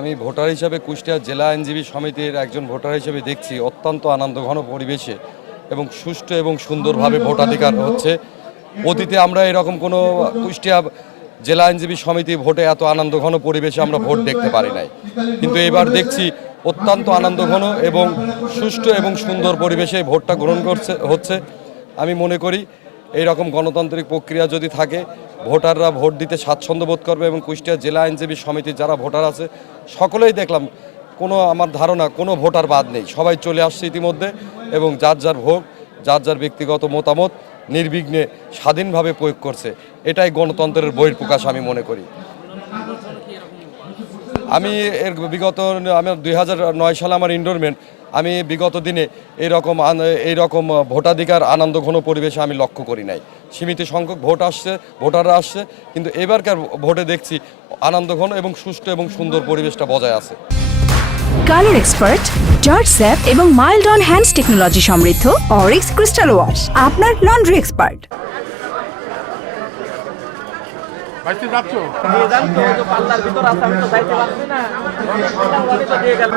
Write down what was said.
আমি ভোটার হিসেবে কুষ্টিয়া জেলা আইনজীবী সমিতির একজন ভোটার হিসেবে দেখছি। অত্যন্ত আনন্দঘন পরিবেশে এবং সুষ্ঠু এবং সুন্দরভাবে ভোটাধিকার হচ্ছে। অতীতে আমরা এরকম কোনো কুষ্টিয়া জেলা আইনজীবী সমিতি ভোটে এত আনন্দঘন পরিবেশে আমরা ভোট দেখতে পারি নাই। কিন্তু এবার দেখছি অত্যন্ত আনন্দঘন এবং সুষ্ঠু এবং সুন্দর পরিবেশে ভোটটা গ্রহণ করছে, হচ্ছে। আমি মনে করি এই রকম গণতান্ত্রিক প্রক্রিয়া যদি থাকে, ভোটাররা ভোট দিতে স্বাচ্ছন্দ্য বোধ করবে এবং কুষ্টিয়া জেলা আইনজীবী সমিতির যারা ভোটার আছে, সকলেই দেখলাম কোনো আমার ধারণা কোনো ভোটার বাদ নেই। সবাই চলে আসছে ইতিমধ্যে এবং যার যার ভোট, যার যার ব্যক্তিগত মতামত নির্বিঘ্নে স্বাধীনভাবে প্রয়োগ করছে। এটাই গণতন্ত্রের বহির্প্রকাশ আমি মনে করি। আমি এর বিগত, আমি দুই সালে আমার ইন্ডোরমেন্ট আমি বিগত দিনে এরকম এইরকম ভোটাধিকার আনন্দঘন পরিবেশে আমি লক্ষ্য করি নাই। সীমিত সংখ্যক ভোট আসছে, ভোটাররা আসছে, কিন্তু এবারকার ভোটে দেখছি আনন্দঘন এবং সুষ্ঠু এবং সুন্দর পরিবেশটা বজায় আছে। কালার এক্সপার্ট জর্জ স্যাপ এবং মাইল্ড অন হ্যান্ডস টেকনোলজি সমৃদ্ধ অরিক্স ক্রিস্টাল ওয়াশ, আপনার লন্ড্রি এক্সপার্ট। বাইতে যাচ্ছ নিয়ে যান তো তো পাল্লার ভিতর আছে আমি না দিয়ে গেল